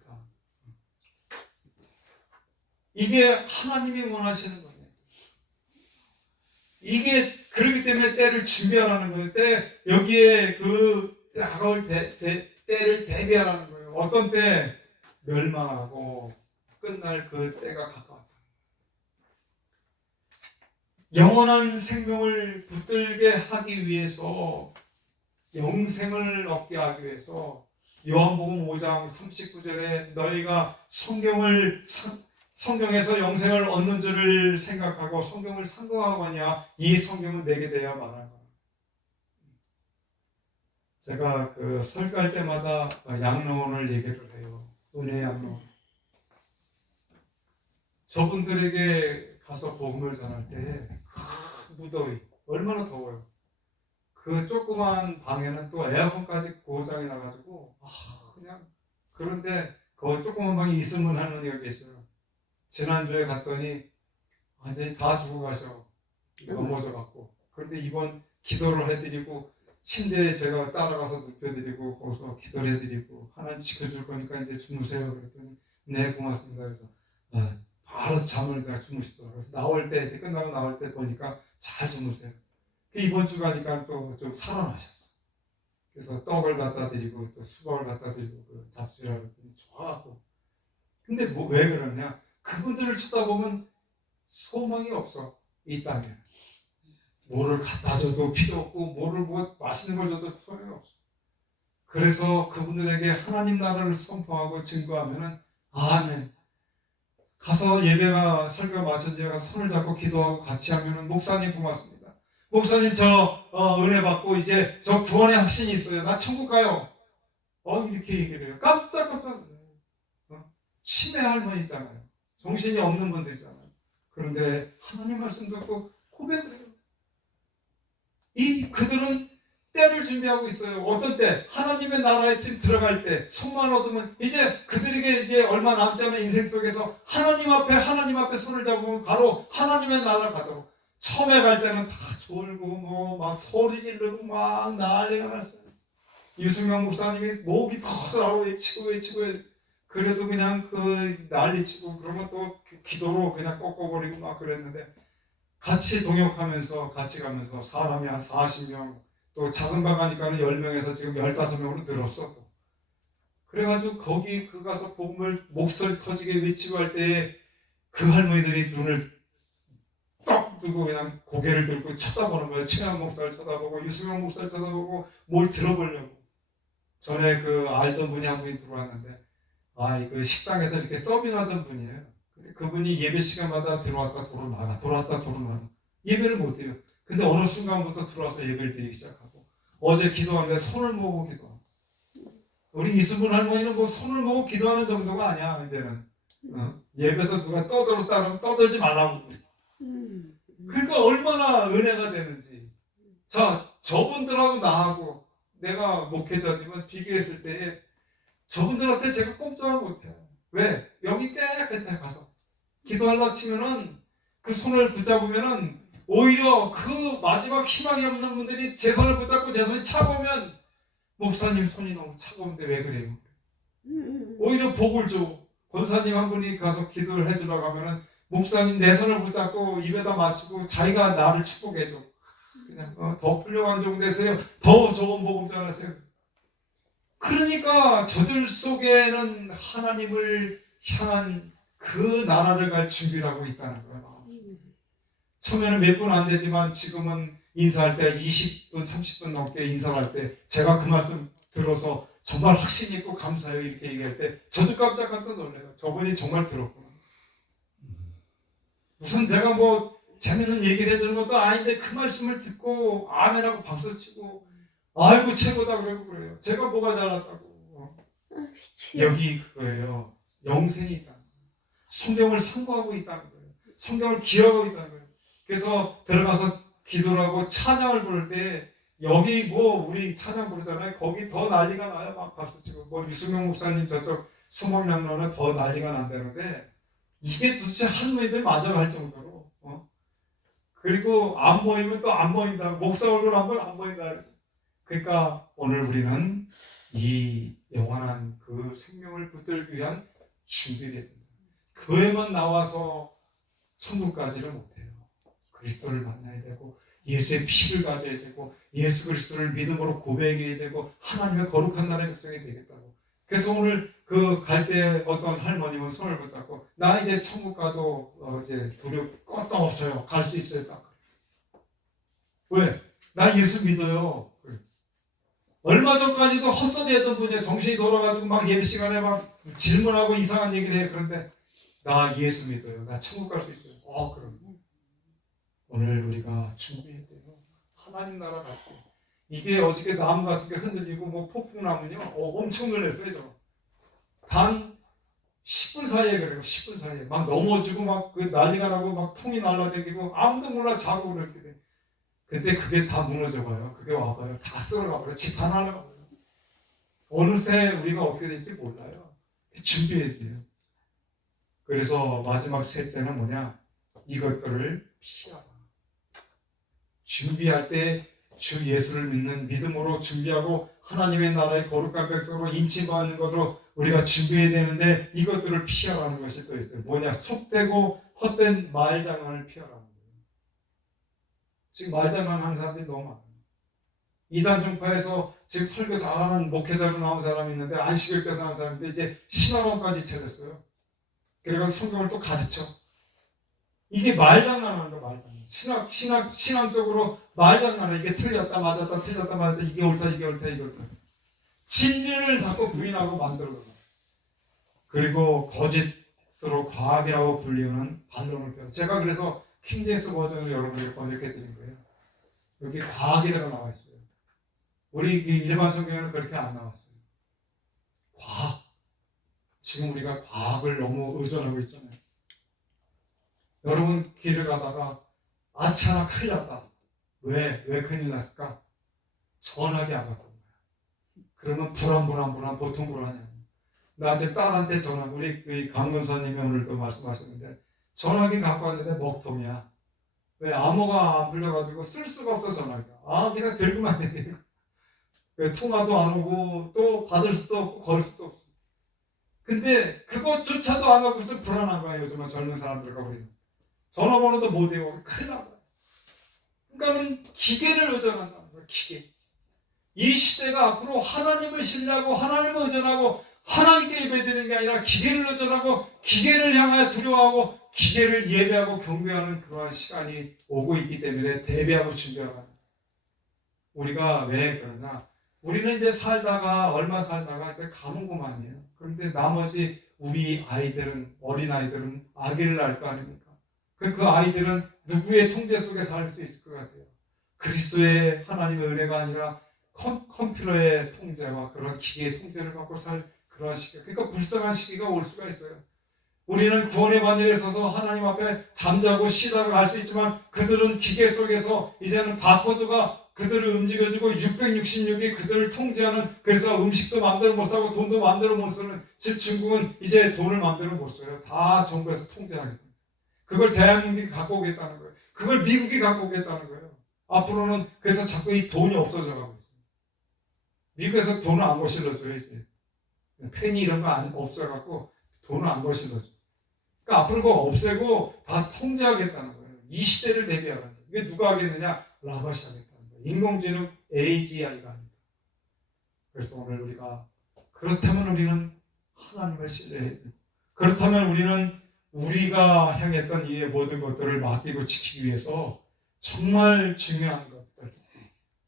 이게 하나님이 원하시는 거예요. 이게 그렇기 때문에 때를 준비하라는 거예요. 때 여기에 그 다가올 때를 대비하라는 거예요. 어떤 때 멸망하고 끝날 그 때가 가까웠다. 영원한 생명을 붙들게 하기 위해서, 영생을 얻게 하기 위해서 요한복음 5장 39절에 너희가 성경에서 영생을 얻는 줄을 생각하고 성경을 상고하거냐 이 성경은 내게 대하여 말하노라. 제가 그 설교할 때마다 양로원을 얘기를 해요. 은혜 양로원. 저분들에게 가서 복음을 전할 때 무더위, 얼마나 더워요. 그 조그만 방에는 또 에어컨까지 고장이 나가지고 그냥, 그런데 그 조그만 방에 있으면 하는 이가 계셔요. 지난주에 갔더니 완전히 다 죽어가셔. 넘어져갖고. 그런데 이번 기도를 해드리고 침대에 제가 따라가서 눕혀드리고 거기서 기도를 해드리고 하나님 지켜줄 거니까 이제 주무세요. 그랬더니 네 고맙습니다. 그래서 바로 잠을 그냥 주무시더라고요. 그래서 나올 때, 이제 끝나고 나올 때 보니까 잘 주무세요. 이번 주 가니까 또 좀 살아나셨어. 그래서 떡을 갖다 드리고 또 수박을 갖다 드리고 그 잡수라고 했더니 좋아하고. 근데 왜 그러냐? 그분들을 쳐다보면 소망이 없어. 이 땅에. 뭐를 갖다 줘도 필요 없고 뭐를 맛있는 걸 줘도 소용이 없어. 그래서 그분들에게 하나님 나라를 선포하고 증거하면은 아멘. 가서 예배가 설교가 마쳐지고 가서 손을 잡고 기도하고 같이 하면은 목사님 고맙습니다. 목사님 저 은혜 받고 이제 저 구원의 확신이 있어요. 나 천국 가요. 이렇게 얘기를 해요. 깜짝 놀라요. 치매 할머니잖아요. 정신이 없는 분들이잖아요. 그런데 하나님 말씀 듣고 고백을 해요. 그들은 때를 준비하고 있어요. 어떤 때? 하나님의 나라에 들어갈 때, 손만 얻으면 이제 그들에게 이제 얼마 남지 않은 인생 속에서 하나님 앞에 손을 잡으면 바로 하나님의 나라 가도록. 처음에 갈 때는 다 졸고 막 소리 지르고 막 난리가 났어요. 유승명 목사님이 목이 터져라고 외치고 그래도 그냥 그 난리치고 그러면 또 기도로 그냥 꺾어버리고 막 그랬는데 같이 동역하면서 같이 가면서 사람이 한 40명 또 작은 방 가니까는 10명에서 지금 15명으로 늘었어. 그래가지고 거기 가서 복음을 목소리 터지게 외치고 할 때 그 할머니들이 눈을 떡 뜨고 그냥 고개를 들고 쳐다보는 거예요. 최양 목사를 쳐다보고 유승용 목사를 쳐다보고 뭘 들어보려고. 전에 그 알던 분이 한 분이 들어왔는데 그 식당에서 이렇게 서빙하던 분이에요. 근데 그분이 예배 시간마다 들어왔다 도로 나가 들어왔다 도로 나가 예배를 못 해요. 근데 어느 순간부터 들어와서 예배를 드리기 시작하고 어제 기도하는데 손을 모으고 기도하고 우리 이수분 할머니는 손을 모으고 기도하는 정도가 아니야 이제는. 예배에서 누가 떠들었다 그러면 떠들지 말라고. 그러니까 얼마나 은혜가 되는지. 자, 저분들하고 나하고 내가 목회자지만 비교했을 때 저분들한테 제가 꼼짝을 못해요. 왜? 여기 깨끗해 가서 기도하려고 치면은 그 손을 붙잡으면은 오히려 그 마지막 희망이 없는 분들이 제 손을 붙잡고 제 손이 차가우면 목사님 손이 너무 차가운데 왜 그래요? 오히려 복을 줘. 권사님 한 분이 가서 기도를 해주려고 하면은 목사님 내 손을 붙잡고 입에다 맞추고 자기가 나를 축복해줘. 그냥 더 훌륭한 종 되세요. 더 좋은 복음 전하세요. 그러니까 저들 속에는 하나님을 향한 그 나라를 갈 준비를 하고 있다는 거예요. 처음에는 몇 분 안 되지만 지금은 인사할 때 20분, 30분 넘게 인사를 할 때 제가 그 말씀 들어서 정말 확신 있고 감사해요 이렇게 얘기할 때 저도 깜짝깜짝 놀래요. 저분이 정말 들었구나. 무슨 제가 재밌는 얘기를 해주는 것도 아닌데 그 말씀을 듣고 아멘하고 박수치고 아이고 최고다 그러고 그래요. 제가 뭐가 잘났다고. 여기 그거예요. 영생이 있다는 거예요. 성경을 상고하고 있다는 거예요. 성경을 기억하고 있다는 거예요. 그래서 들어가서 기도를 하고 찬양을 부를 때 여기 우리 찬양 부르잖아요. 거기 더 난리가 나요. 막 박수치고 유승용 목사님 저쪽 수목양로는 더 난리가 난다는데 이게 도대체 할머니들 맞아갈 정도로 그리고 안 보이면 또 안 보인다. 목사 얼굴 안 보이면 안 보인다. 그러니까 오늘 우리는 이 영원한 그 생명을 붙들기 위한 준비를 해야 된다. 교회만 나와서 천국까지를 못해요. 그리스도를 만나야 되고 예수의 피를 가져야 되고 예수 그리스도를 믿음으로 고백해야 되고 하나님의 거룩한 나라의 백성이 되겠다고. 그래서 오늘 그 갈 때 어떤 할머님은 손을 붙잡고 나 이제 천국 가도 이제 두려울 것도 없어요. 갈 수 있어요. 딱. 왜? 나 예수 믿어요. 얼마 전까지도 헛소리했던 분이야. 정신이 돌아가지고 막 예배 시간에 막 질문하고 이상한 얘기를 해. 그런데 나 예수 믿어요. 나 천국 갈 수 있어요. 그럼 오늘 우리가 준비해야 돼요. 하나님 나라 갈 때. 이게 어저께 나무 같은 게 흔들리고 뭐 폭풍나무요. 엄청 놀랐어요. 저. 단 10분 사이에 그래요. 10분 사이에 막 넘어지고 막 그 난리가 나고 막 통이 날라다니고 아무도 몰라 자고 그렇게 돼. 근데 그게 다 무너져 봐요. 그게 와봐요. 다 쓸어가 버려. 집 하나 날아가요. 어느새 우리가 어떻게 될지 몰라요. 준비해야 돼요. 그래서 마지막 셋째는 뭐냐? 이것들을 피하라. 준비할 때 주 예수를 믿는 믿음으로 준비하고 하나님의 나라의 거룩한 백성으로 인치받는 것으로 우리가 준비해야 되는데 이것들을 피하라는 것이 또 있어요. 뭐냐? 속되고 헛된 말장난을 피하라는 거예요. 지금 말장난 하는 사람들이 너무 많아요. 이단 종파에서 지금 설교 잘하는 목회자로 나온 사람이 있는데 안식일 교사 하는 사람인데 이제 신학원까지 찾았어요. 그래서 성경을 또 가르쳐. 이게 말장난하는 거 말장난. 신앙적으로 말장난해. 이게 틀렸다 맞았다 틀렸다 맞았다 이게 옳다 이게 옳다 이게 옳다. 진리를 자꾸 부인하고 만들어서. 그리고 거짓으로 과학이라고 불리는 반론을 펴요. 제가 그래서 킹제임스 버전을 여러분에게 번역해 드린 거예요. 여기 과학이라고 나와 있어요. 우리 일반 성경에는 그렇게 안 나왔어요. 과학. 지금 우리가 과학을 너무 의존하고 있잖아요. 여러분 길을 가다가 아차나 큰일 났다. 왜 큰일 났을까? 전화기 안 갖고 온 거야. 그러면 불안 보통 불안해요. 나 지금 딸한테 전화, 우리 강문사님이 오늘도 말씀하셨는데 전화기 갖고 왔는데 먹통이야. 왜? 암호가 안 풀려가지고 쓸 수가 없어 전화기가. 그냥 들고만 되니까. 통화도 안 오고 또 받을 수도 없고 걸 수도 없어. 근데 그것조차도 안 하고 있어. 불안한 거예요. 요즘은 젊은 사람들과 우리는. 전화번호도 못 외우고 큰일 난 거야. 그러니까는 기계를 의존한다는 거야. 기계. 이 시대가 앞으로 하나님을 신뢰하고 하나님을 의존하고 하나님께 예배드리는 게 아니라 기계를 의존하고 기계를 향하여 두려워하고 기계를 예배하고 경배하는 그러한 시간이 오고 있기 때문에 대비하고 준비하라. 우리가 왜 그러냐? 우리는 이제 얼마 살다가 이제 가는 것만이에요. 그런데 나머지 우리 아이들은, 어린아이들은 아기를 낳을 거 아닙니까? 그 아이들은 누구의 통제 속에 살 수 있을 것 같아요? 그리스도의 하나님의 은혜가 아니라 컴퓨터의 통제와 그런 기계의 통제를 받고 살 그런 시기. 그러니까 불쌍한 시기가 올 수가 있어요. 우리는 구원의 반열에 서서 하나님 앞에 잠자고 쉬다가 갈 수 있지만 그들은 기계 속에서 이제는 바코드가 그들을 움직여주고 666이 그들을 통제하는, 그래서 음식도 마음대로 못 사고 돈도 마음대로 못 쓰는, 즉 중국은 이제 돈을 마음대로 못 써요. 다 정부에서 통제하겠다. 그걸 대한민국이 갖고 오겠다는 거예요. 그걸 미국이 갖고 오겠다는 거예요. 앞으로는 그래서 자꾸 이 돈이 없어져 가고 있어요. 미국에서 돈을 안 거실러줘요. 이제 펜이 이런 거 없어갖고 돈을 안 거실러줘. 그러니까 앞으로 그거 없애고 다 통제하겠다는 거예요. 이 시대를 대비하라는 거예요. 이게 누가 하겠느냐? 라바시 하겠다는 거예요. 인공지능 AGI가 아니다. 그래서 오늘 우리가 그렇다면 우리는 하나님을 신뢰해야 돼요. 그렇다면 우리는 우리가 향했던 이 모든 것들을 맡기고 지키기 위해서 정말 중요한 것들,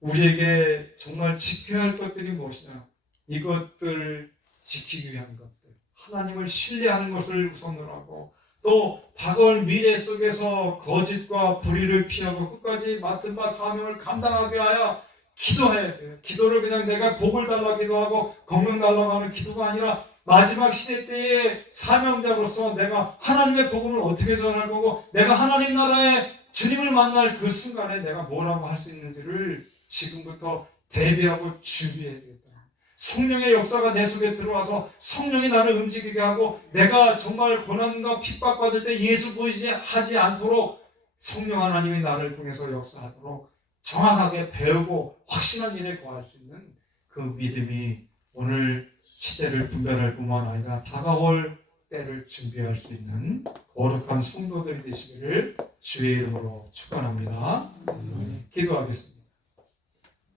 우리에게 정말 지켜야 할 것들이 무엇이냐? 이것들을 지키기 위한 것들, 하나님을 신뢰하는 것을 우선으로 하고 또 다가올 미래 속에서 거짓과 불의를 피하고 끝까지 맡은 바 사명을 감당하게 하여 기도해야 돼요. 기도를 그냥 내가 복을 달라고 기도하고 건강 달라고 하는 기도가 아니라 마지막 시대 때의 사명자로서 내가 하나님의 복음을 어떻게 전할 거고 내가 하나님 나라의 주님을 만날 그 순간에 내가 뭐라고 할 수 있는지를 지금부터 대비하고 준비해야 되겠다. 성령의 역사가 내 속에 들어와서 성령이 나를 움직이게 하고 내가 정말 고난과 핍박받을 때 예수 보이지 않도록 성령 하나님이 나를 통해서 역사하도록 정확하게 배우고 확신한 일에 거할 수 있는 그 믿음이 오늘 시대를 분별할 뿐만 아니라 다가올 때를 준비할 수 있는 거룩한 성도들이 되시기를 주의 이름으로 축원합니다. 기도하겠습니다.